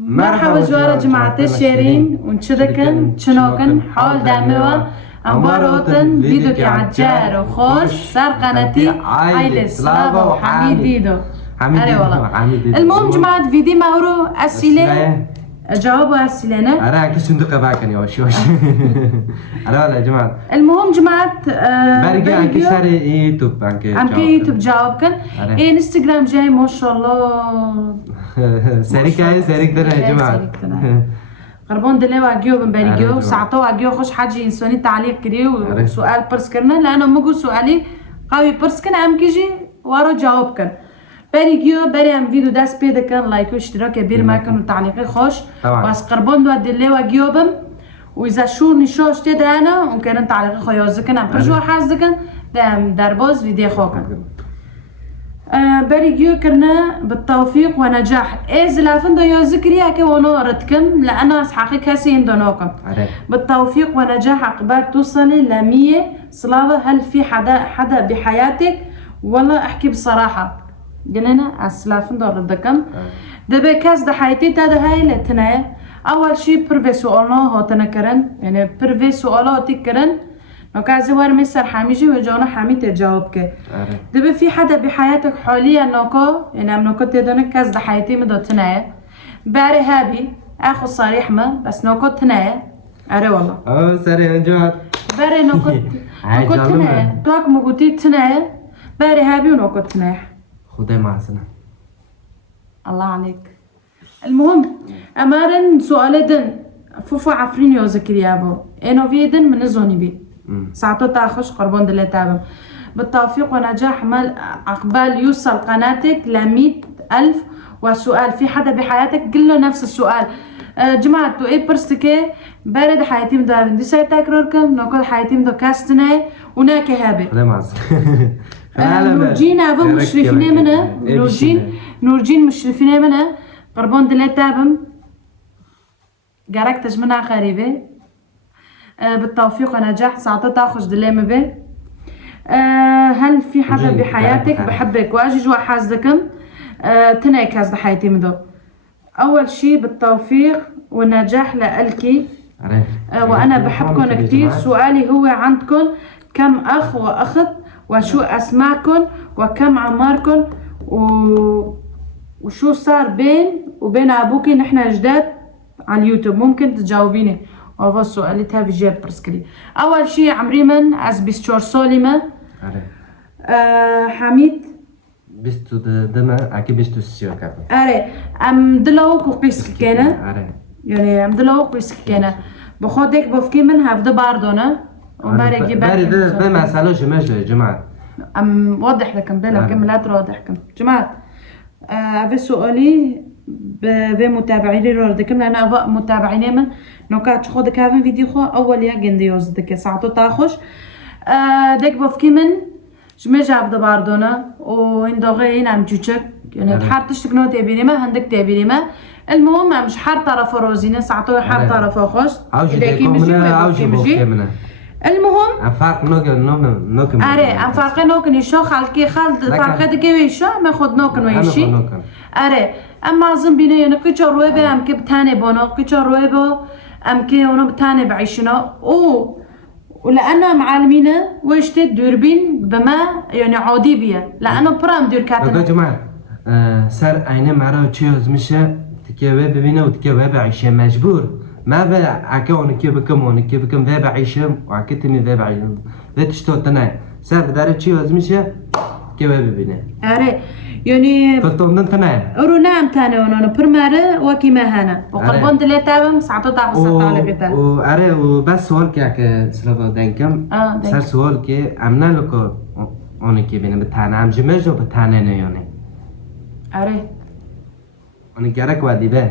مرحبا جوارا جماعة الشيرين ونشدكن شنوكن حول داموا أمباروتن فيديو كي عجار وخوش صار قناتي عائلة سلافا وحميد ديدو المهم جماعة فيديو ماورو أسئلة جوابوا أسئلة أنا كي صندوق باكن يا وش أنا ولا يا جماعة المهم جماعة برجع كي صار يوتيوب عنك يوتيوب جوابكن انستغرام جاي ما شاء الله سريك ترى يا جماعة قربان دلوا واجيو بنبريجيو ساعتو واجيو خوش حاجة إنساني تعليق كريو وسؤال برس كرنا لأنه مجو سؤالي قوي برس كنا أم كيجي ورا جواب كن بريجيو بري أم فيديو داس بيدا كان لايك واشتراك كبير ما كانوا تعليقي خوش بس قربان دو دلوا واجيو بم وإذا شو نشوش تدا أنا وممكن تعليقي خياز كن أم برجوا حاز كن دام دربوز فيديو خوكن بريجيو كرنا بالتوفيق ونجاح زلافن دو يذكريها كي ونورتكم لأنا حقيقي كاسين دونوكم بالتوفيق ونجاح عقبال توصلي ل100 صلابة. هل في حدا بحياتك والله احكي بصراحة قلنا السلافن دو ردكم دبي كاس ده حياتي تادا هاي لتنايا اول شي برفي سؤالنا هو تنكرن يعني برفي سؤالا تكرن نوكازي وار مصر حاميجي وجونا حامي تجاوبك دبي في حدا بحياتك حاليا نوكو يعني ام نوكو تدونك كاز ده حياتي مدو تنايا باري هابي اخو صريح ما بس نوكو تنايا اري والله سريع جواد باري نوكو تنايا توك مقوتي تنايا باري هابي ونوكو تنايا خدي مع سنة الله عليك. المهم امارن سؤال دن فوفو عفرين يو زكريابو انو فيدن من زوني بي ساعتو تاخش قربان دلي تابم بالتوفيق ونجاح مال عقبال يوصل قناتك ل100,000 وسؤال في حدا بحياتك قل له نفس السؤال. جماعة تو ايه برستكي بارد حياتي مدو دي ساي تاكروركم نوكل حياتي مدو كاستناي وناكي هابي خدي مع سنة نورجين ابو مشرفين منه نورجين مشرفين منه قربان دلي تابم قاركتش منها خريبة بالتوفيق ونجاح ساعتها تاخش دليم به. هل في حدا بحياتك بحبك واجي جوا حازدكم تنايك هاز حياتي مدو اول شي بالتوفيق والنجاح لألكي وانا بحبكم كتير. سؤالي هو عندكم كم اخ واخت وشو اسماءكم وكم عماركم وشو صار بين وبين ابوكي نحنا جداد على اليوتيوب ممكن تجاوبيني وهذا السؤال تافي جاب برسكلي. اول شيء عمري من از 24 سالمه حميد بيستو دما اكي بيستو سيو كابو ام دلوك وقيس كينا يعني ام دلوك وقيس كينا بخودك بفكي من هفدا باردونا وماري جيبان ده ما سالوش ماشي يا جماعه ام وضح لكم بلا كملات واضحكم جماعه في سؤالي بمتابعيني روردكم لأن أفا متابعيني من نوكات خودك هذا فيديو خو أول يا جنديوز دك ساعتو تاخش دك بفكي من جمع جاب دباردونا وين دغين عم تشك يعني تحرتش تكنو تبيني ما هندك تبيني ما المهم مش حار طرف روزينا ساعتو حار طرف خوش المهم أفرق نوكن أفرق نوكن يشو خالكي خالد فرق دكي ويشو ما خد نوكن ويشي اما ظن بينا يعني كيشو رويبه ام كي بتاني بونو كيشو رويبه ام كي ونو بتاني بعيشنا ولأنه معلمينا ويشتي دوربين بما يعني عادي بيه لأنه برام دور كاتنا يا جماعة سر عيني معرا وتشيوز مشى تكيبه ببينا وتكيبه بعيشه مجبور ما بعكا ونكيب كم ونكيب كم ذا بعيشه وعكتني ذا بعيشه ذا تشتو تناي سر دار تشيوز مشى تكيبه ببينا يعني فتوندن تناي نعم تاني ونو برمارة وكيما هنا وقربون دلي تابم ساعتو تاخو ساعتو على كتا وأري وبس سؤال كي سلافا دانكم سر سؤال كي عمنا لكو اوني كي بينا بتانا عم جمجو بتانا نيوني أري اوني كارك وادي به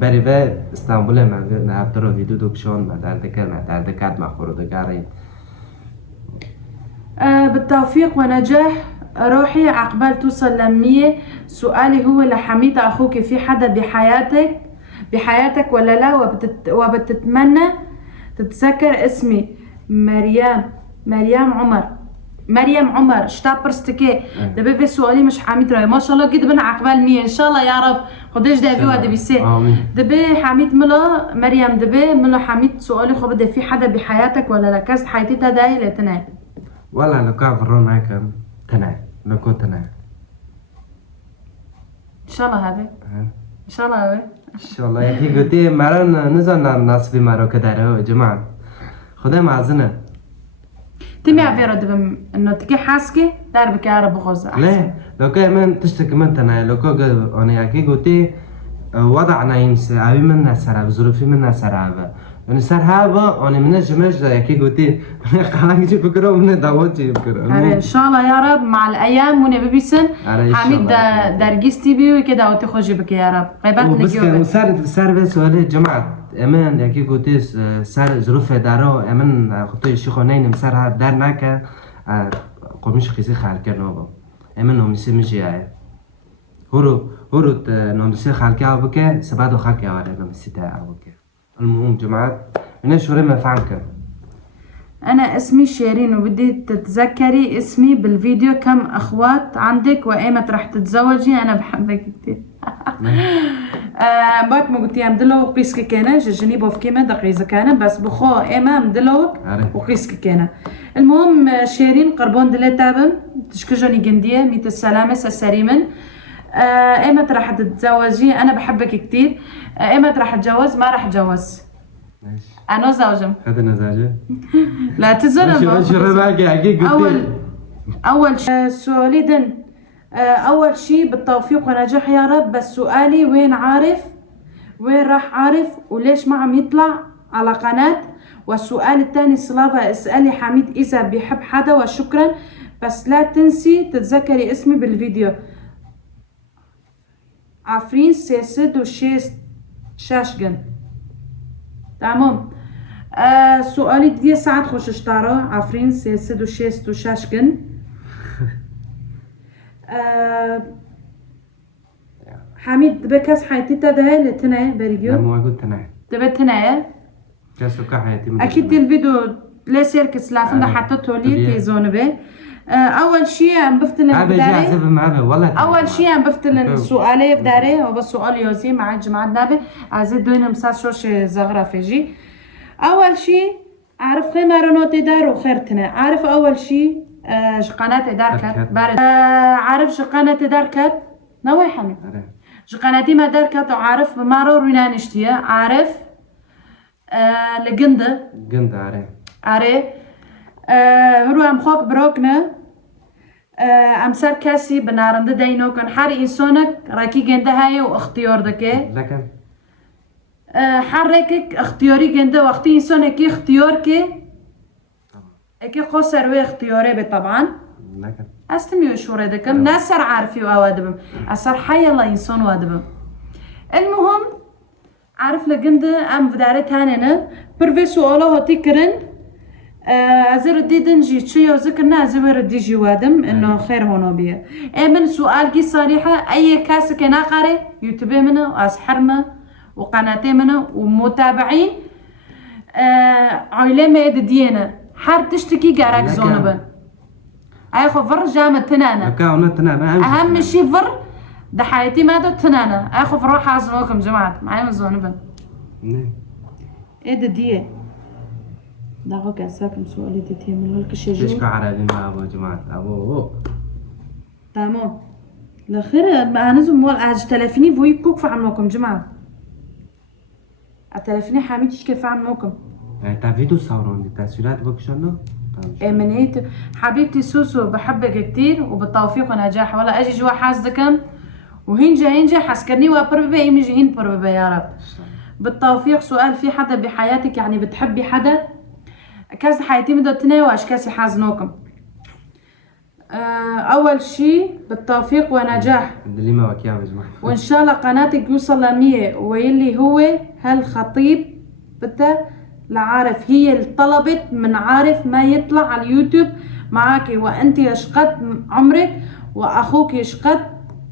بري به اسطنبول ما هفترو فيديو دوكشون ما دردكات ما خورو دكاري بالتوفيق ونجاح روحي عقبال توصل ل100. سؤالي هو لحميد أخوك في حدا بحياتك ولا لا وبتتمنى تتذكر اسمي مريم عمر مريم عمر شتابرستكي دابا في سؤالي مش حاميد راي ما شاء الله قد بن عقبال 100 ان شاء الله يا رب خديش دابي وهذا بيسي دابا حميد ملا مريم دابا ملا حميد سؤالي خو بدا في حدا بحياتك ولا لا كاس حياتي تداي لا تناي ولا لو كافرون هيك تناي لو كنت تناي ان شاء الله هذا ان شاء الله هذا ان شاء الله يا اخي قلتي مرة نزلنا الناس في مرة كده يا جماعة خدها معزنا تمي فيرا دابا انه تكي حاسكي داربك يا رب غوز لا لو كان من تشتكي من تناي لو كان انا يا اخي قلتي وضعنا ينسى عبي منا سراب ظروفي منا سرابة يعني سرابة انا من الجماج يا اخي قلتي خلاص نجي فكرة ومن دعوتي فكرة ان شاء الله يا رب مع الايام ونبي بيسن حميد درجيس تي في وكذا وتخرجي بك يا رب غيبات لك يوم وصار بس سؤال جماعة امان يا كي قلتي صار ظروف دارو امان خطي شيخونين مسارها دارناك قومش خيسي خال كنوبا امان هم سمجي هورو نوم خال كابك سبادو خال كاوار نوم سيتا ابوك المهم جماعة من شوري ما فهمك أنا اسمي شيرين وبدي تتذكري اسمي بالفيديو كم أخوات عندك وإيمت رح تتزوجي أنا بحبك كتير باك ما قلتي مدلو قيسك كان جني بوف كيما دقيزة كان بس بخو إيما مدلو وقيسك كان المهم شيرين قربون دلي تابم تشكجوني جندية ميت السلامة سسريمن إيمت رح تتزوجي أنا بحبك كتير إيمت رح اتجوز ما رح اتجوز أنا زوجم هذا نزاجة لا تزلم أول شيء سوليدن أول شيء بالتوفيق ونجاح يا رب بس سؤالي وين راح عارف وليش ما عم يطلع على قناة والسؤال الثاني سلافا اسألي حميد إذا بيحب حدا وشكرا بس لا تنسي تتذكري اسمي بالفيديو عفرين سيسد وشيست شاشقن تمام سؤالي دي ساعات خوش اشتارو عفرين سيسد وشيست وشاشقن حميد بكاس حياتي تدهي لتناي بريجيو لا ما قلت تناي تبي تناي كاس وكا حياتي اكيد الفيديو لا سيركس لافنا حطته لي في زون بي اول شيء عم بفتل بداري اول شيء عم بفتل سؤالي بداري هو بس سؤال يوزي مع جماعة نابي عزيز دوين مساس شوش زغرة جي اول شيء اعرف خير مارونوتي دار وخير تنا عارف اول شيء قناة دار كات بارد عارف قناة دار كات نوي حميد قناتي ما دار كات وعارف بمارو روينا نشتيه عارف لجندة عارف هرو ام خوك بروكنا ام سر كاسي بنارند داينو كان حاري انسونك راكي جنده هاي واختيار دكي لكن حركك اختياري جنده وقتي انسونك اختيارك اكي خسر وي اختياري طبعا لكن استميو شوري دكم ناسر عارفي وادبم اثر حي الله انسان وادبم المهم عارف لجنده ام بدارت هاننا برفي سؤاله هاتي كرن عزير الديدن جي تشيو ذكرنا عزير الديجي وادم انه خير هونو بيه من سؤال كي صريحة اي كاسك ناقري يوتيوب منه واسحرمه وقناتي منه ومتابعين عيلة ما دينا حار تشتكي قارك زونبا اي خو فر جامة تنانا اهم شي فر ده حياتي ما دو تنانا اي خو فر حازنوكم جماعة معايا زونبا ايه ديه داغو كاساكم سؤالي تتي من هلك الشيء ليش كعربي ما ابو جماعة ابو تمام الاخير انا زم اج تلفني فوي كوك فعموكم جماعة التلفني حميدش كيف عموكم تا فيديو صورون دي تسويلات بكشنو منيت حبيبتي سوسو بحبك كتير وبالتوفيق ونجاح ولا اجي جوا حاسدكم وهنجا حسكرني وابربي يمجي هين بربي يا رب بالتوفيق سؤال في حدا بحياتك يعني بتحبي حدا كاس حياتي مدة تناوش كاسي حازنوكم اول شي بالتوفيق ونجاح وان شاء الله قناتك يوصل ل100 ويلي هو هالخطيب بتا لعارف هي اللي طلبت من عارف ما يطلع على اليوتيوب معاكي وانت يشقد عمرك واخوك يشقد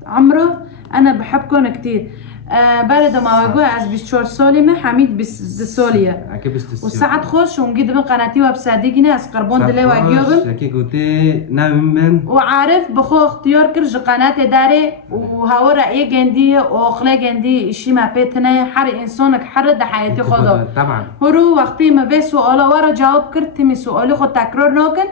عمره انا بحبكم كتير بارد ما وجوه از 24 سالمه حمید 20 ساليه اكي بس وساعد خوش ونقيد من قناتي وبصديقنا از قربون دلي واجيوبن اكي قلتي نعم من وعارف بخو اختيار كرج قناتي داري وهاو رأي جندي واخلا جندي اشي ما بيتنا حر انسانك حر ده حياتي خدا طبعا هرو وقتی ما به سوالا ورا جواب کرد تمی سوالی خود تکرار نکن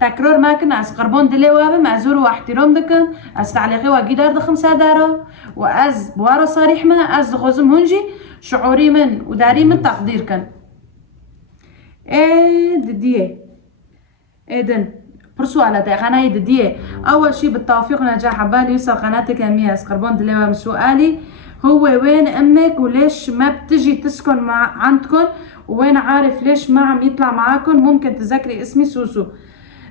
تکرار مکن از قربان دلی وابم از رو احترام دکن از تعلیقی و گیدار دخم سادارا و از بوارا صریح من از خوزم هنجی شعوري من وداري من تقدير كن دديه اذن برسو على قناة دديه اول شي بالتوفيق نجاح عبالي يوصل قناتك امياس قربان دليوة سؤالي هو وين امك وليش ما بتجي تسكن عندكم وين عارف ليش ما عم يطلع معاكم ممكن تذكري اسمي سوسو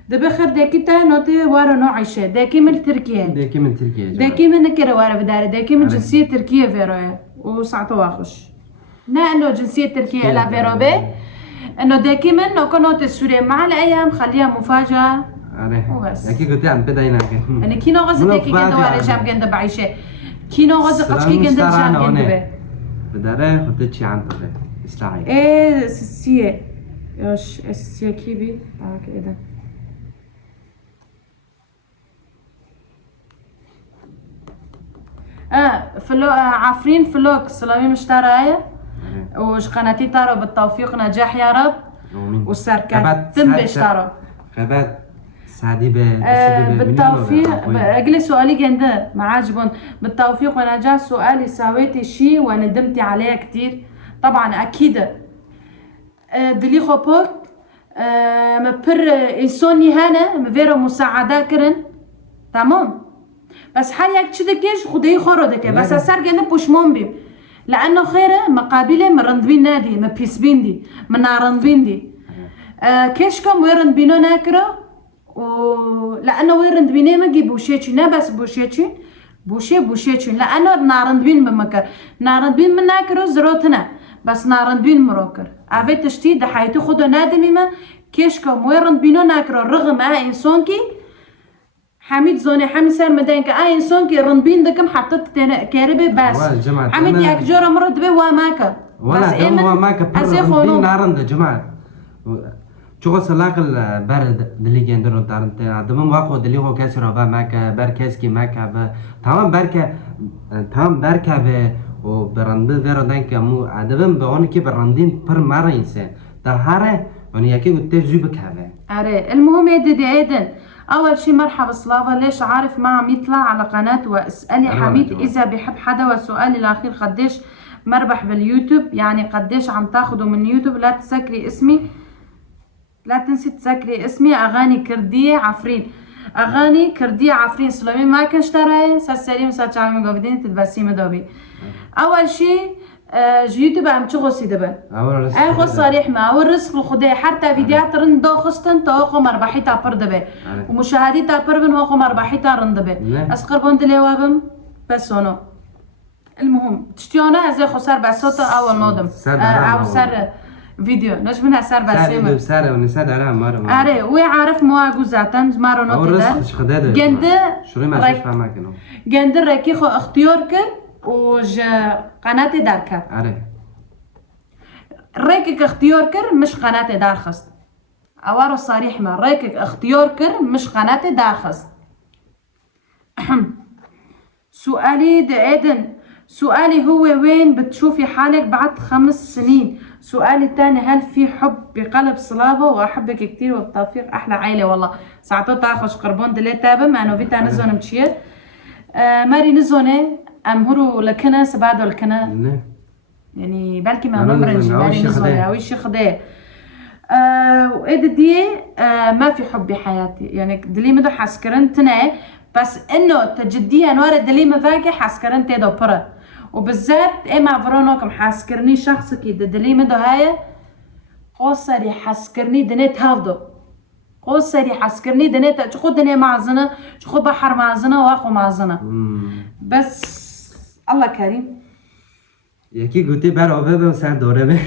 دبخر داكيتا نوتي وارا نوع شيء داكي من تركيا داكي من نكرة وارا بداري داكي من جنسية تركيا فيرويا وساعته واخش نا انه جنسية تركيا لا فيروبي انه داكي من نو كنوت السورية مع الايام خليها مفاجأة وبس اكيد قلتي عم بدا هنا انا كينو غزة داكي جندا وارا جاب جندا بعيشة كينو غزة قشكي جندا جاب جندا بداري قلت شي عن طبع اسلاعي اساسية يوش اساسية كيبي تعالك اذا فلو عافرين فلوك سلامي مشترايا وش قناتي تارو بالتوفيق نجاح يا رب والسركات تنبش تارو خبات سعدي بالتوفيق اقلي سؤالي جنده معاجبون بالتوفيق ونجاح سؤالي سويتي شي وندمتي عليه كتير طبعا اكيد دلي خوبوك مبر انسوني هنا مفيرو مساعدة كرن تمام بس حاليا كيش خدي خورودك بس اثر جنب بوشمون بيم لانه خيره مقابله من رندبين نادي من بيسبين دي من نارندبين دي كيشكم ويرند بينو ناكرو لانه ويرند بيني ما جيب بوشيتشي نا بس بوشيتشي لانه نارندبين بمكر نارندبين من ناكرو زروتنا بس نارندبين مروكر افي تشتي ده حياتي خدو نادي ميما كيشكم ويرند بينو ناكرو رغم انسونكي حميد زوني حميد سار مدينك انسان كي رنبين دكم حطت كاربي بس حميد ياك جورا مرد بي وماكا ولا دم وماكا رنبين نارن ده جماعة شو سلاق البرد دلي جندرو تارنت دم واقو دلي هو كسر با ماكا بركاسكي ماكا تمام بركا و وبرند فيرو دانك مو عدبم بون كي برندين بر مره انسان ده هاره وني ياكي قلت جيبك هذا اري المهم يدي ايدن اول شي مرحبا سلافا ليش عارف ما عم يطلع على قناة واسألي حميد اذا بحب حدا وسؤالي الاخير قديش مربح باليوتيوب يعني قديش عم تاخدوا من يوتيوب لا تسكري اسمي لا تنسي تسكري اسمي اغاني كردية عفرين اغاني كردية عفرين سلامي ما كان اشتراي سلسليم ساتشامي قابدين تتبسيم دوبي اول شي يوتيوب عم تشغل دبا اخو صريح ما هو الرزق الخداي حتى فيديوهات رن دو خستن توخو مربحيتا بر دبا ومشاهديتا بربن هوخو مربحيتا رن دبا اسقر بوند ليوابم بس هونو المهم تشتيونا ازي خو سر بسوتا اول نودم او سر فيديو نش منها سر بسيمه سر ونساد عليها مره اري وي عارف مواقو زاتن مارو نوتي جنده شوري ما شاف معاك جنده ركي خو اختيارك وج قناتي داركا اري ريكك اختيار كر مش قناتي دارخست اوارو صريح ما ريكك اختيار كر مش قناتي دارخست سؤالي دايدن سؤالي هو وين بتشوفي حالك بعد 5 سنين سؤالي الثاني هل في حب بقلب سلافا واحبك كتير والتوفيق احلى عائله والله ساعتو تاخش قربون دلي تابم انا فيتا نزون مشير ماري نزونه امهرو لكنا سبادو لكنا يعني بالكي ما ممرنج ماري نزونه او شي خداه وايد دي ما في حب بحياتي يعني دلي مدو حسكرنتنا بس انه تجديا انوار دلي مفاكي حسكرنت دو برا وبالذات اما فرونوكم حاسكرني شخص كي دلي مدو هاي قوسري حاسكرني دنيت هافدو قوسري حاسكرني دنيت تشخو دنيا معزنة تشخو بحر معزنة واخو معزنة بس الله كريم ياكي قلتي بارو بابا وساعد دورة بي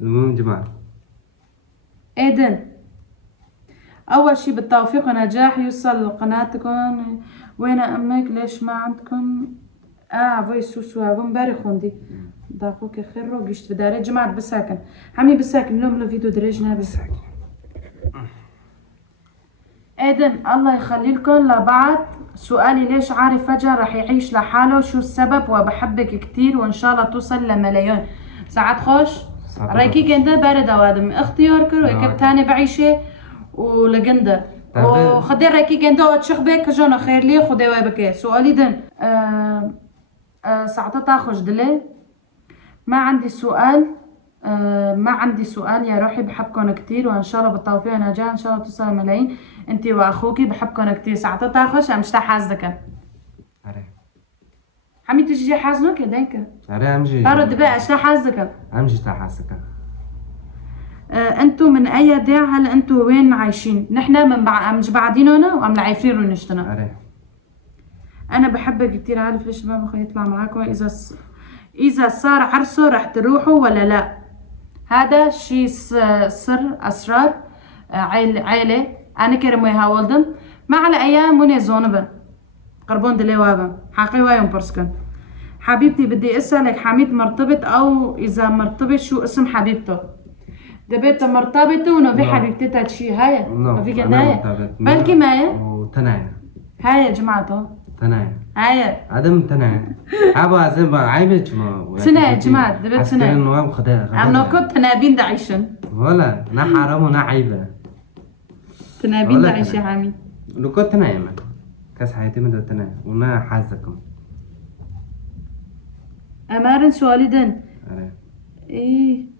المهم جماعة ايدن اول شي بالتوفيق ونجاح يوصل لقناتكم وين امك ليش ما عندكم وای سوسو هم باری خوندی داخو که خیر رو گشت بداره جماعة بساكن حمي بساكن اليوم الفيديو دريج نابي ايدن الله يخلي لكم لبعض. سؤالي ليش عارف فجأة راح يعيش لحاله شو السبب وبحبك كتير وان شاء الله توصل لملايين ساعات خوش رايكي جنده باردة وادم اختيار كرو اكب تاني بعيشة ولجنده وخدي رايكي جنده وتشخبك جانا خير لي خدي وابك سؤالي دن ساعات تاخش دلي ما عندي سؤال ما عندي سؤال يا روحي بحبكم كتير وان شاء الله بالتوفيق ونجاح ان شاء الله توصل ملايين انتي واخوكي بحبكم كتير ساعات تاخش ام مش حاسدك حمي تجي حازنك يديك امجي فرد بقى اشتا حاسدك امجي تا حاسدك انتو من اي داع هل انتو وين عايشين نحنا من مش بعديننا وعم عايفين ونشتنا انا بحبك كتير عارف ليش ما بخلي يطلع معاكم اذا صار عرسه رح تروحوا ولا لا هذا شي سر اسرار عيلة انا كرمي هاولدم ما على ايام وني زونبا قربون دلي وابا حقي وايم برسكن حبيبتي بدي اسالك حميد مرتبط او اذا مرتبط شو اسم حبيبته دبيت مرتبطه ونو في حبيبتي تاتشي هاي ما في كداية بلكي مايا وتنايا هاي يا جماعة تنايا هاي عدم تنايا ابو عزم عيبت ما تنايا يا جماعة دبيت تنايا نوام خدا عم ناكل تنابين دعيشن ولا نا حرام ونا عيبة تنابين دعيش يا حامي لو كنت تنايا من كاس حياتي من دو تنايا ونا حازكم امارن سؤالي دن ايه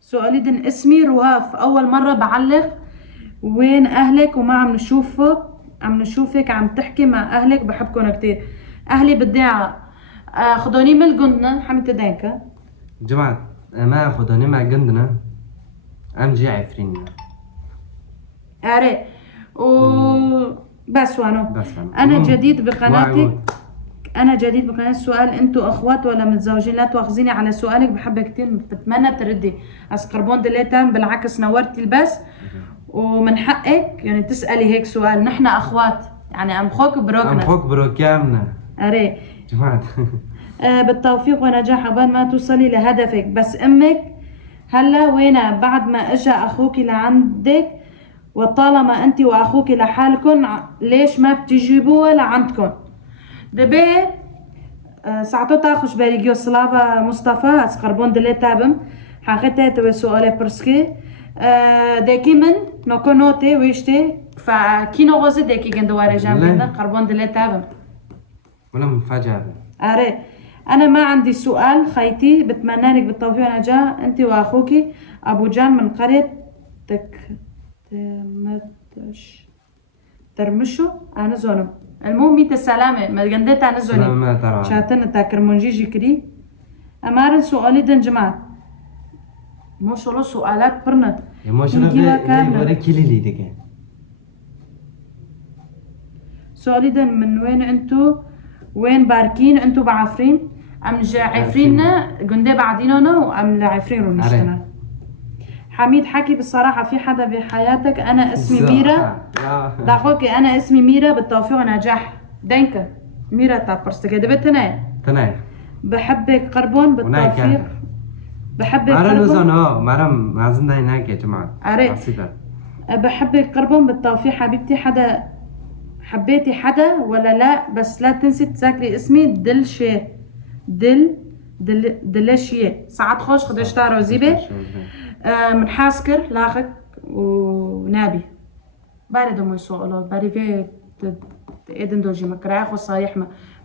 سؤالي دن اسمي رواف اول مرة بعلق وين اهلك وما عم نشوفك عم تحكي مع اهلك بحبكم كتير اهلي بالداعة خدوني من الجندنا حمد تدينك جماعة ما خدوني مع جندنا ام جي عفرين اري بس وانو انا جديد بقناتك انا جديد بقناة السؤال انتو اخوات ولا متزوجين لا تواخذيني على سؤالك بحبك كتير بتمنى تردي اسقربون دليتام بالعكس نورتي البس ومن حقك يعني تسألي هيك سؤال نحن اخوات يعني ام خوك بروكنا ام خوك بروكامنا اري جماعة بالتوفيق ونجاح عقبال ما توصلي لهدفك بس امك هلا وينها بعد ما اجا اخوك لعندك وطالما انت واخوك لحالكم ليش ما بتجيبوها لعندكم دبي ساعتو تاخش بريجيو سلافا مصطفى اسقربون دلي تابم حقيقة تو سؤال برسكي ديكي من نوكو نوتي ويشتي فكينو غوزي ديكي جندواري جامبنا قربون دلي تابم ولا مفاجأة اري انا ما عندي سؤال خيتي بتمنى لك بالتوفيق ونجاح انت واخوكي ابو جان من قرية ترمشو انا زونم المهم ميت السلامة ما جندت انا زوني شاتن تاكر منجيجي كري امارن سؤالي دن جماعة ما شاء الله سؤالات برنا ما شاء الله ورا كيلي لي دكان سؤالي دن من وين انتو وين باركين انتو بعفرين ام جا عفريننا قندي بعديننا وام لعفرين ونشتنا حميد حكي بالصراحة في حدا بحياتك انا اسمي ميرا دعوكي انا اسمي ميرا بالتوفيق ونجاح دينك ميرا تابرستك دبت تناي بحبك قربون بالتوفيق بحبك قربون مرام ما زلنا هناك يا جماعة بحبك قربون بالتوفيق حبيبتي حدا حبيتي حدا ولا لا بس لا تنسي تذاكري اسمي دلشيه ساعات خوش خدش تارو زيبه من حاسكر لاخك ونابي بارد مو سؤالات باري في ايدن دوجي مكراخ وصريح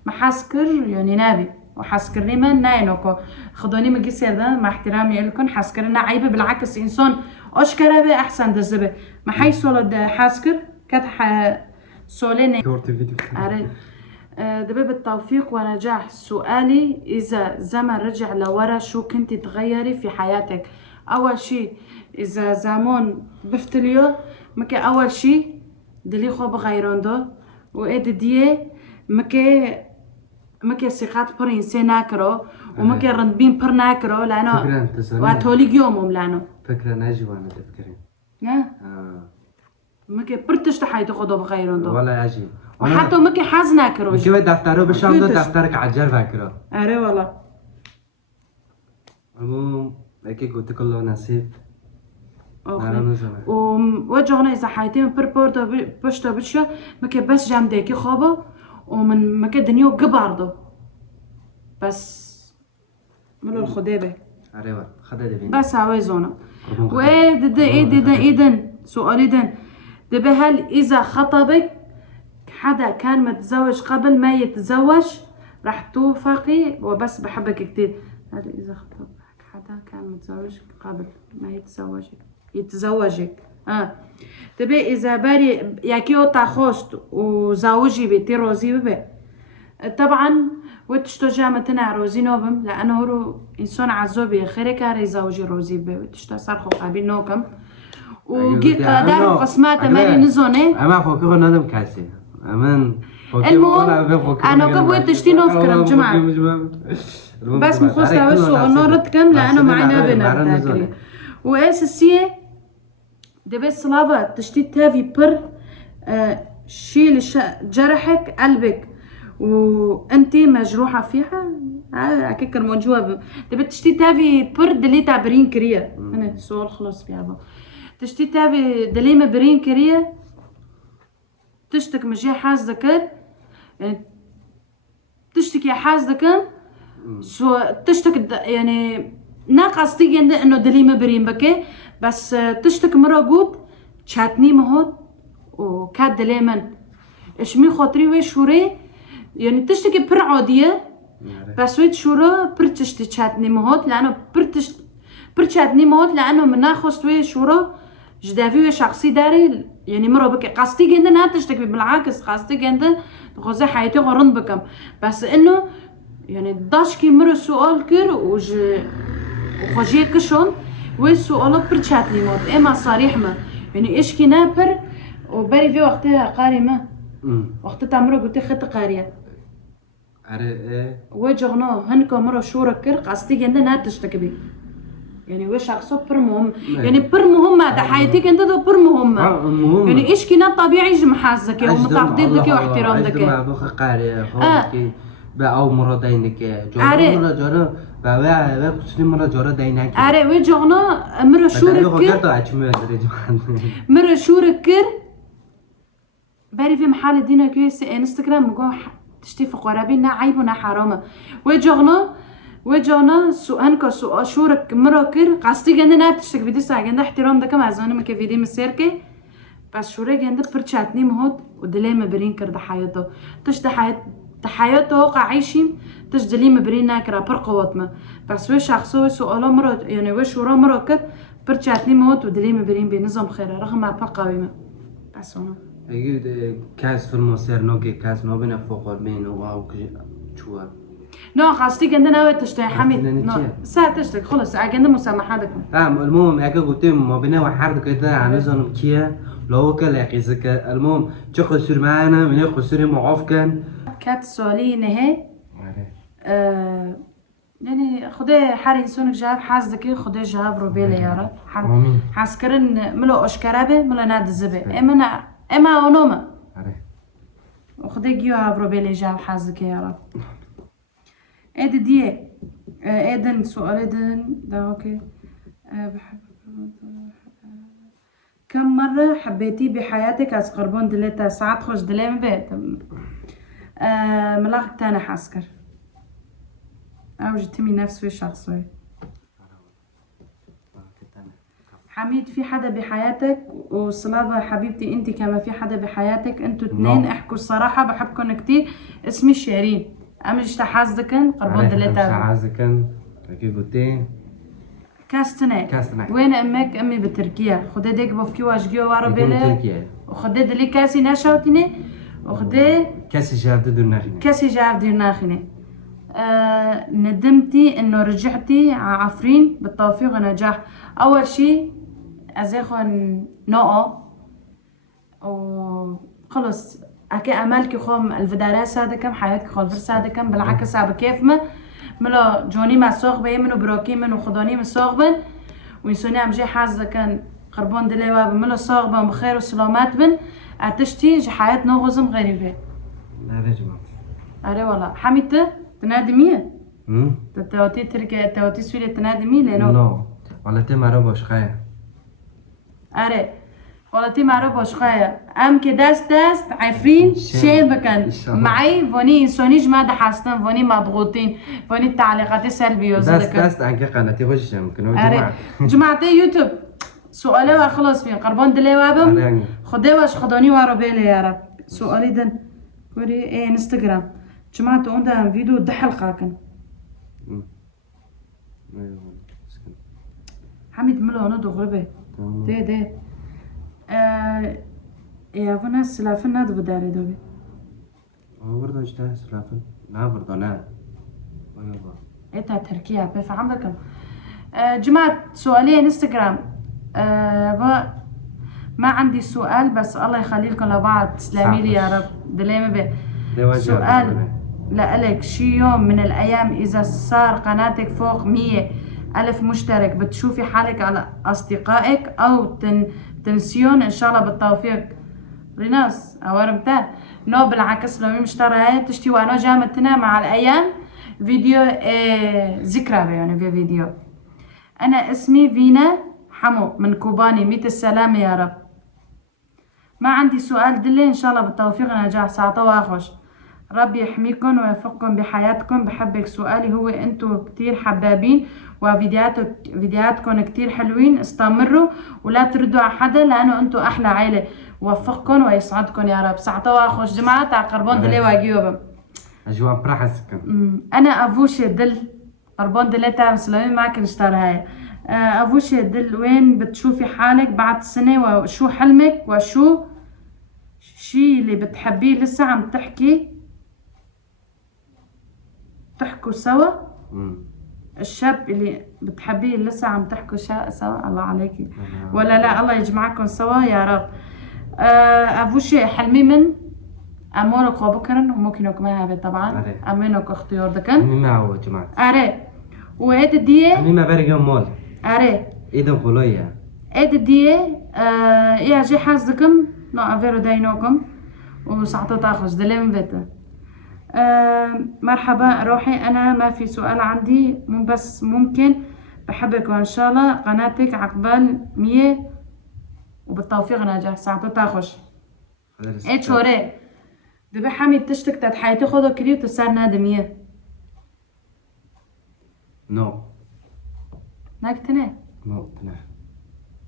ما حاسكر يعني نابي وحاسكرني من ناينوكو خدوني من قصير ده مع احترامي لكم حاسكرنا عيبه بالعكس انسان اشكره به احسن دزبه ما حي سولد حاسكر كتح سوليني اري دبي بالتوفيق ونجاح سؤالي اذا زمن رجع لورا شو كنتي تغيري في حياتك اول شي اذا زمان بفتليو مكي اول شي دلي خو بغيرون دو وايد ديه مكي سيقات برينسي ناكرو ومكي رندبين بر ناكرو لانه واتولي يومهم لانه فكرة ناجي وانا تفكرين مكي برتش تحاي تاخدو بغيرون دو ولا اجي وحتى مكي حزنا كروج كيف دفتره بشام دو دفترك عجل فكره اره والله المهم اكيد قلت كله نصيب اوكي ووجهنا اذا حياتين بربورتا بشتا بشا مكي بس جام ديكي خوبه ومن مكي دنيو قباردو بس ملو الخديبه اره خدده بين بس هاوي زونا وايدن سؤالي دن دبي هل اذا خطبك حدا كان متزوج قبل ما يتزوج راح توافقي وبس بحبك كتير. هذا اذا خطبك حدا كان متزوج قبل ما يتزوجك تبي اذا باري ياكيو تاخوست وزوجي بيتي روزي ببي طبعا وتشتو جامتنا روزي نوبم لانه هو انسان عزوبي خير كاري زوجي روزي ببي وتشتو صارخو قابل نوكم وجي قدر قسمات مالي نزونه اما فوكو ندم كاسي امن المهم انا كبوت تشتي نفكر جماعه بس مخصوصا وشو نورت كم لانه معنا بنا تاكلي واساسيه دبي صلابه تشتي تافي بر شيل جرحك قلبك وانتي مجروحه فيها هكاك الموجوه دبي تشتي تافي بر دلي تعبرين كريه انا السؤال خلص فيها تشتي تافي دلي برين كريه تشتك مجي حاز ذكر يعني تشتكي حاز ذكر سو تشتك يعني ناقص تيجي انه دليمه بريم بكي بس تشتك مره قوت شاتني مهود وكاد دليمن اش مي خاطري وي شوري يعني تشتكي بر عاديه بس ويت شورا بر تشتي شاتني مهود لانه بر شاتني مهود لانه من ناخذ وي شورا جدافي شخصي داري يعني مرة بكي قصدي جدا انها تشتكي بالعكس قصدي جدا تخوزي حياتي غرن بكم بس انه يعني داشكي مرة سؤال كر وخوجي كشون والسؤال برشات لي موت اما صريح ما يعني ايش كي نابر وبري في وقتها قاري ما وقتها مرة قلت خط قارية وجغنو هنكو مرة شورة كر قصدي جدا انها تشتكي بي يعني وش شخصه بر مهم يعني بر مهمة ده حياتك انت ده بر مهمة يعني ايش كنا طبيعي يجي محازك ومتقديرك واحترامك مع بخ قاري خوكي او مرة دينك جورا مرة جورا بابا خصني مرة جورا دينك اره وي جونا مرة شورك مرة شورك باري في محل دينا كيس انستغرام مقو تشتي في قرابينا عيب ونا حرامة وجانا هنكا شورك مراكر قصدي جنده نبتشتك فيديو ساعة جنده احترام دكم عزانه مكا فيديو مسيركي بس شورك جنده برشاتني مهود ودلي مبرين كرده حياته تش حياته واقع عايشين تش دلي مبرين ناكرا برقوات ما بس وش شخصه سؤاله مرة يعني وش ورا مراكر برشاتني مهود ودلي مبرين بنظام خيره رغم ما بقى قويمة بس هنا اجيب كاس في المصير نوكي كاس ما بين فوق البين واو شو نو قصدي كندا ناوي تشتري حميد ساعة تشتري خلص عجند مسامحاتكم المهم اگه گفتیم ما بینه و حرد كده عنوزانم كيه لو كلا يقيسك المهم چه خسر معنا من خسر معاف كان كات سؤالي نهي يعني خدي حرين سونك جاب حازدك خدي جاب روبيلي يا رب حاسكرن ملو اشكرابه ملو ناد زبه اما اونوما وخدي جيو هاف روبيلي جاب حازدك يا رب ايد دي ايدن سؤال ايدن ده اوكي كم مرة حبيتي بحياتك از قربون دليتا ساعات خوش دلي من بيت ملاك تانا حاسكر او جتمي نفسي شخصي حميد في حدا بحياتك وصلابة حبيبتي انتي كما في حدا بحياتك انتو اتنين احكوا الصراحة بحبكن كتير اسمي شيرين امش تحازدكن قربون دليتا تحازدكن اكيد قلتين كاستناء وين امك امي بتركيا خدي ديك بوفكي واجيو وارو بيلا وخدي دلي كاسي ناشوتيني وخدي كاسي جاب دير ناخيني ندمتي انه رجعتي عفرين بالتوفيق ونجاح اول شي ازيخون نوعو وخلص اكي امالك خوم الفدارات سادكم حياتك خالفر سادكم بالعكس عب كيف ما ملا جوني مع صاحبي منو براكي منو خداني من صاحبن وينسوني عم جي حاز كان قربان دلي واب ملا صاحبن بخير وسلامات بن اتشتي حياة نغزم غريبة. لا جماعة. اري والله حميدة تنادي مين؟ هم؟ توتي تركي توتي سوري تنادي مين لأنه؟ نو. ولا تما ربوش خايا. اري والله تي معروف وشخايا ام كي داست عارفين شين بكن معي فوني سونيج ما حاستن فوني مضغوطين فوني التعليقات السلبية داست عنك قناتي وش يمكن جماعة جماعتي يوتيوب سؤالي وخلص فين قربان دلي وابم خدي واش خدوني وارو بيلي يا رب سؤالي دن كوري ايه انستغرام جماعة عندها فيديو دحل قاكن حميد ملو ندو غربي دي يا فنا سلافن نادو بداري دوبي برضه اشتهى سلافن لا برضه لا ايتا تركيا بف عندكم جماعة سؤالي انستغرام ما عندي سؤال بس الله يخلي لكم لبعض تسلمي لي يا رب دليمة بي سؤال لألك شي يوم من الأيام إذا صار قناتك فوق 100,000 مشترك بتشوفي حالك على أصدقائك أو تنسيون إن شاء الله بالتوفيق ريناس أورمتا نو بالعكس لو مشترى تشتي وأنا جامتنا مع الأيام فيديو ذكرى يعني في فيديو أنا اسمي فينا حمو من كوباني 100 السلامة يا رب ما عندي سؤال دلي إن شاء الله بالتوفيق ونجاح ساعة واخش ربي يحميكم ويوفقكم بحياتكم بحبك سؤالي هو انتو كتير حبابين وفيديوهاتكم كتير حلوين استمروا ولا تردوا على حدا لانه انتو احلى عيلة ووفقكم ويسعدكم يا رب ساعة واخش جماعة تاع قربون دلي واجيوبم اجواء براحة سكن انا افوشي دل قربون دلي تاع مسلمين معك نشتري هاي افوشي دل وين بتشوفي حالك بعد سنة وشو حلمك وشو شي اللي بتحبيه لسه عم تحكوا سوا الشاب اللي بتحبيه لسه عم تحكوا سوا الله عليكي ولا لا الله يجمعكم سوا يا رب افوشي حلمي من امورك وبكرن وممكنك ما هذا طبعا امينك اختيار دكن امي ما هو جماعة اري وهيد دي امي ما برجع مول اري ايدن خلويا هيد دي يا جي حظكم نو افيرو داينوكم وساعته تاخذ دليم بيتا مرحبا روحي انا ما في سؤال عندي بس ممكن بحبك وان شاء الله قناتك عقبال 100 وبالتوفيق نجاح ساعته تاخذ ايه شوري دبي حميد تشتك تات حياتي خذوا كريو تسار نادي 100 نو ناكتنا نو تنا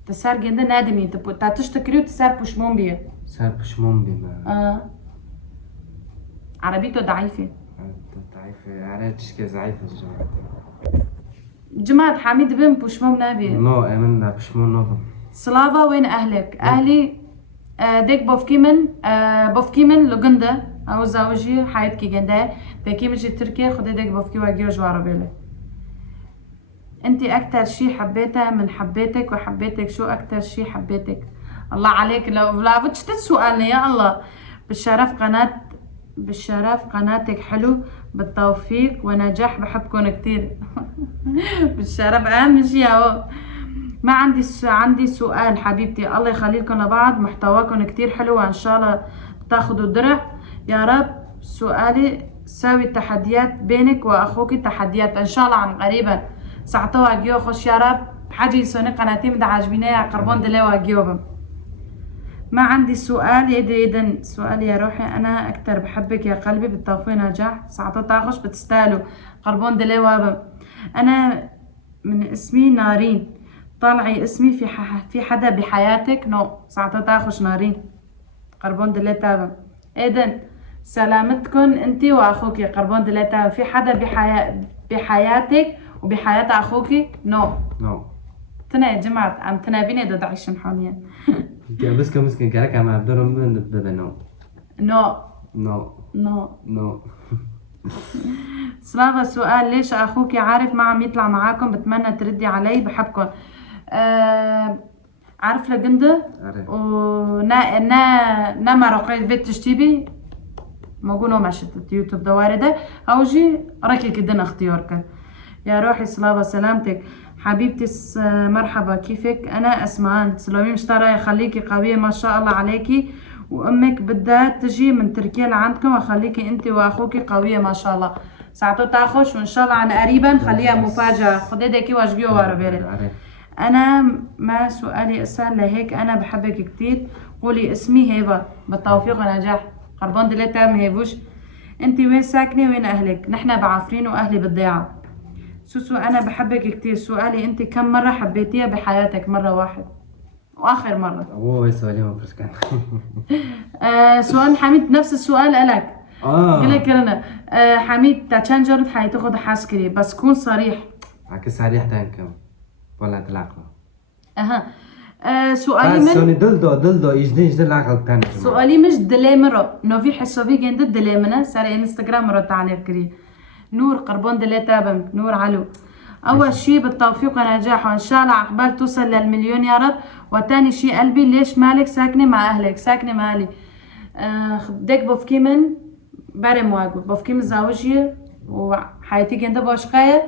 تسار جندا نادي 100 تشتك كريو تسار بوشمون بيه صار بشمون بما عربيته ضعيفة ضعيفة عرفتش كيف ضعيفة جماعة حميد بن بوشمون نابي نو امنا بشمون نوبم سلافا وين اهلك؟ اهلي ديك بوفكيمن لوغندا او زوجي حياتكي جندا ديكي مجي تركيا خدي ديك بوفكي واجيو جواربيلي انتي اكتر شي حبيتها من حبيتك وحبيتك شو اكتر شي حبيتك الله عليك لو لا بدش تسألني يا الله بالشرف قناتك حلو بالتوفيق ونجاح بحبكم كتير بالشرف اهم شي اهو ما عندي سؤال حبيبتي الله يخليكم لبعض محتواكم كتير حلو وان شاء الله تاخدوا درع يا رب سؤالي ساوي تحديات بينك واخوك تحديات ان شاء الله عن قريبا ساعتها واجيو خش يا رب حاجة يسوني قناتي مدى عاجبيني يا قربون دلي واجيوبم ما عندي سؤال يدن سؤال يا روحي انا اكتر بحبك يا قلبي بالتوفيق نجاح ساعتها تاخش بتستاهلوا قربون دلي وابم انا من اسمي نارين طالعي اسمي في حدا بحياتك نو ساعتها تاخش نارين قربون دلي تابم ايدن سلامتكن انتي واخوكي قربون دلي تابم في حدا بحياتك وبحياة اخوكي نو تنا يا جماعة عم تنابيني دا دعيشن حاليا مسكن كارك عم عبدالله من ببنو نو سلافا سؤال ليش اخوكي عارف ما عم يطلع معاكم بتمنى تردي علي بحبكم عارف لجندة نا مروقي فيت تشتيبي موجودة ماشت يوتيوب دوارده اوجي راكي كدنا اختيارك يا روحي سلافا سلامتك حبيبتي مرحبا كيفك انا اسمعان سلامي مشترى يخليكي قوية ما شاء الله عليكي وامك بدها تجي من تركيا لعندكم وخليكي انت واخوك قويه ما شاء الله. ساعتو تاخش وان شاء الله عن قريبا خليها مفاجاه. خدي ديكي واجبيه ورا بيري. انا ما سؤالي اسال لهيك انا بحبك كتير. قولي اسمي هيفا. بالتوفيق ونجاح. قربان دلتا ما هيفوش. انت وين ساكنه وين اهلك؟ نحن بعفرين واهلي بالضيعه. سوسو انا بحبك كتير. سؤالي انت كم مره حبيتيها بحياتك؟ مره واحد واخر مره. اوه سؤالي ما بس كان سؤال حميد نفس السؤال الك. قلت لك انا حميد تشانجرت حيتاخد حاسكري بس كون صريح. عكس صريح تانكم ولا تلاقوا. سؤالي من من دلدو يجدين العقل تاني. سؤالي مش دليمرو نوفي حسابي جند دليمنا ساري انستغرام مرة تعليق كري. نور قربون دلي تابم نور علو. اول شي بالتوفيق ونجاح وان شاء الله عقبال توصل للمليون يا رب. وتاني شي قلبي ليش مالك ساكنه مع اهلك؟ ساكنه مع اهلي. ديك بوفكي من باري مواقو بوفكي من زوجي وحياتي جنده بوشقايه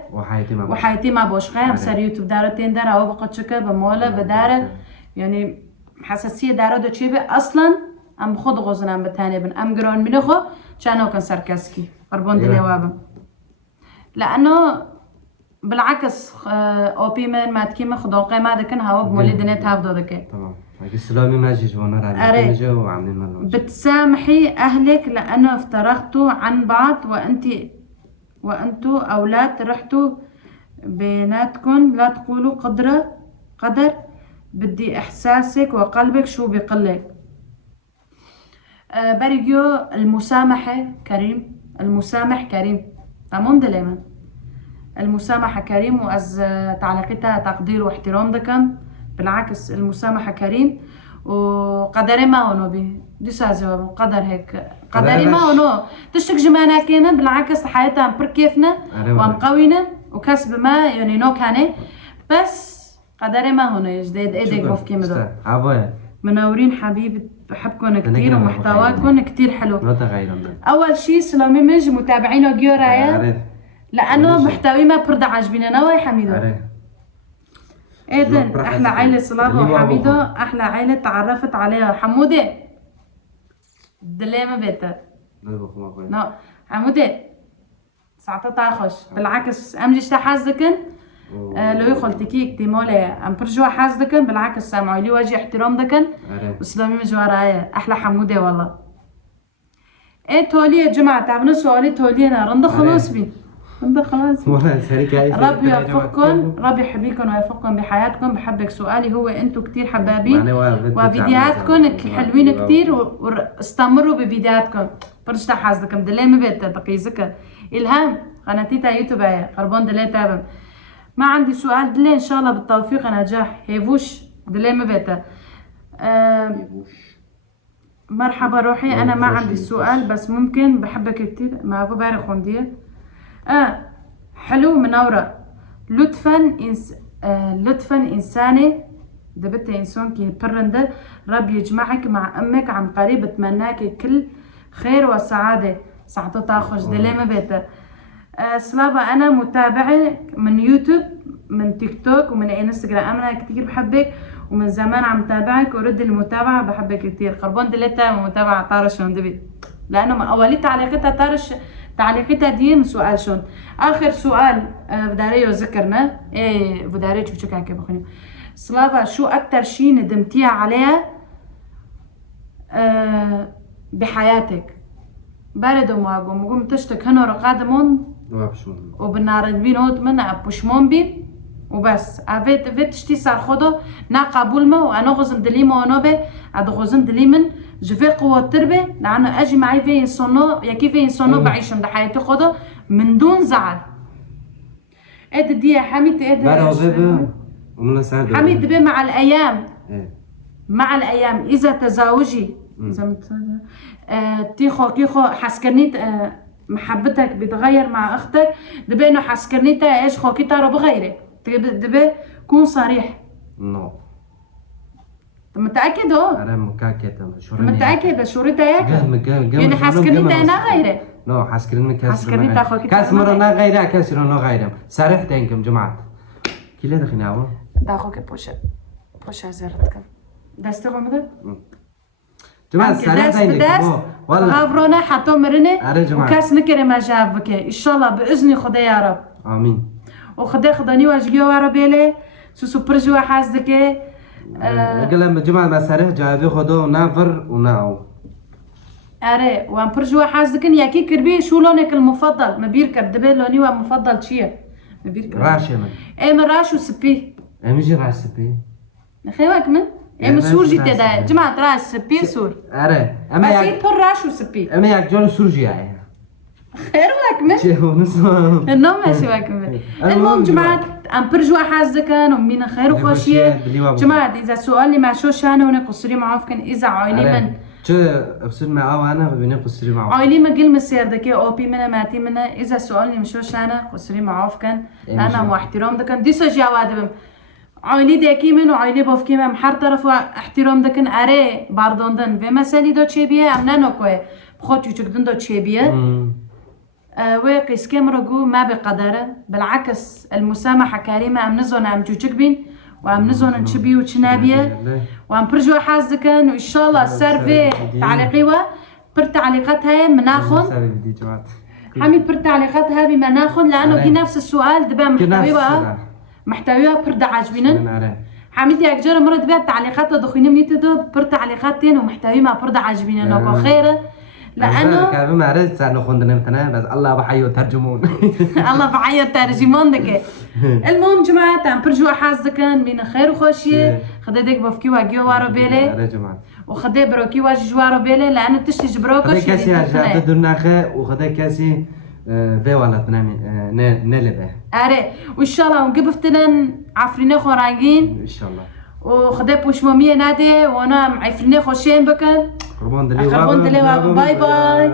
وحياتي مع بوشقايه بسر يوتيوب دارتين دار او بقى تشكر بمولا بداره يعني حساسيه داره دو تشيبي اصلا ام خود غوزنام بتاني بن ام جرون منخو كانوا كان ساركاسكي قربون دلي وابا لانه بالعكس اوبي من ما تكيما خدوقي ما دكن هوا بمولي دنيت هافدو دكي تمام. السلامي ما جيش وانا راني وعاملين بتسامحي اهلك لانه افترقتوا عن بعض وانتوا اولاد رحتوا بيناتكم لا تقولوا قدر بدي احساسك وقلبك شو بيقلك. بريجو المسامحة كريم. المسامح كريم تمام دليما. المسامحة كريم وأز تعليقتها تقدير واحترام دكم. بالعكس المسامحة كريم وقدري ما هو بي دي سازو قدر هيك قدري ما هو تشتك جمانا كينا بالعكس حياتها ام كيفنا وام قوينا وكسب ما يعني نو كاني بس قدري ما هو جديد ايدك بوف كيما منورين حبيبي بحبكم كتير ومحتواكم كتير حلو. اول شي سلامي مج متابعينه جيورايا لانه محتوي ما برد عاجبينا نوا يا حميدو. اذن احلى عائله صلابه وحميدو احلى عائله تعرفت عليها حموده دليمه بيتا نو حموده ساعتها تاخش بالعكس امجي حازكن لو يخلتكي كتيمولي ام برجوا حازدكن بالعكس سامعوا لي وجه احترام دكن وسلامي مجورايا احلى حموده والله. ايه تولي يا جماعه تعبنا سؤالي تولي انا رند خلاص بي رند خلاص ربي يوفقكم ربي يحبيكم ويوفقكم بحياتكم. بحبك سؤالي هو انتم كتير حبابي وفيديوهاتكم حلوين كتير واستمروا بفيديوهاتكم برجتا حازدكم دليمه بيت دقيقه الهام قناتي يوتيوب قربون دلي تابم. ما عندي سؤال دلي ان شاء الله بالتوفيق ونجاح. هيفوش دلي ما بيتا مرحبا روحي. انا ما عندي سؤال بس ممكن بحبك كتير ما ابو باري خونديه حلو منورة لطفا انساني دبت انسان كي برنده. رب يجمعك مع امك عن قريب. اتمناك كل خير وسعاده. ساعته تاخش دلي ما بيتا سلافا انا متابعه من يوتيوب من تيك توك ومن انستغرام. انا كتير بحبك ومن زمان عم تابعك ورد المتابعه بحبك كتير. قربان دلتا متابعه طارش دبي لانه اولي تعليقتها طارش تعليقتها دي من سؤال شون اخر سؤال بداريو ذكرنا ايه بداريو شو كان بخني سلافا شو اكتر شي ندمتيها عليها بحياتك؟ بارد ومواقوم وقوم تشتك هنا رقادمون وبناردبين هوت من ابوشمون بي وبس افيت شتي صار خدو نا قبول ما وانا غزن دليما ونوبه اد غزن دليمن جفي قوة تربه لانه اجي معي في انسانو يا كيف انسانو بعيش عند حياتي خدو من دون زعل. اد دي حميد حميد بي مع الايام مع الايام اذا تزاوجي تيخو كيخو حسكرنيت محبتك بتغير مع اختك دبي انه حسكرنيتا ايش خوكي ترى بغيرك دبي كون صريح. نو متأكد انا متأكد متأكد شوريتا ياك يعني حسكرنيتا انا غيرك نو حسكرنيتا خوكي كاس مرة انا غيرها كاس انا غيرها صريح تنكم جماعة كلا دخلنا عوا داخوك بوشة زيارتكم دستغم ده جماعة سريع زينك والله غافرونا حتى مرنة أري جماعة وكاس نكري ما جابك إن شاء الله بإذن خدا يا رب آمين وخدا خداني واجيو وربيله سو برجوا حاسدك قلنا جماعة ما سريع جابي خدا ونافر وناو أري وان برجوا حاسدكن ياكي كربي شو لونك المفضل ما بيركب دبي لوني ومفضل شيء ما بيركب راش من اي من راش وسبي مش راش سبي خيوك من اي من سور جيت دا جماعة راش سبي سور أري أما ياك بر راش وسبي أما ياك جون سور جاي خير واك من شو نسمع النوم ماشي واك من المهم جماعة ام برجوا حاسدكن ومين خير وخوشية جماعة إذا سؤال اللي مع شو شانه ونقصري معافكن إذا عائلي من شو أبصر معه أنا ببيني قصري معه عائلي ما قل مسير دكي أو بي منا ماتي منا إذا سؤالني مشوش أنا قصري معافكن أنا مو احترام دكن دي سو جوادبم عائلي دكي من وعائلي بوفكي من محر طرف احترام دكن أري باردوندن و مسألة دو چه بيه أم ننوكوه بخوت يوچكدن دو چه بيه وقيس كام رجو ما بقدره بالعكس المسامحة كريمة أم نزون أم جوچك بين وأم نزون نشبي وتشنابيه وأم برجوا حازكن وإن شاء الله سيرفي تعليقيوه بر تعليقاتها مناخن حميد بر تعليقاتها بمناخن لأنه في نفس السؤال دبا محتويها بر عاجبينن حميد ياك جرى مرة دبا تعليقاتها دخينة ميتدو بر تعليقاتين ومحتوي ما بر عاجبينن وكو خير لأنه كان ما عرفت سأنو خندنا متنا بس الله بحيو ترجمون الله بحيو ترجمون دك المهم جماعة عم برجوا حازكن من خير وخوشية خديك بفكي واجيو وارو بيلي وخدي بروكي واجي جوارو بيلي لأنه تشتي جبروكو خدي كاسي هجات درناخه وخدي كاسي في ولا تنامي نلبه أري وإن شاء الله ونقبفتنا عفريني خوراجين إن شاء الله وخدي بوشمومية نادي وانا معفريني خوشين بكن قربان دلي باي باي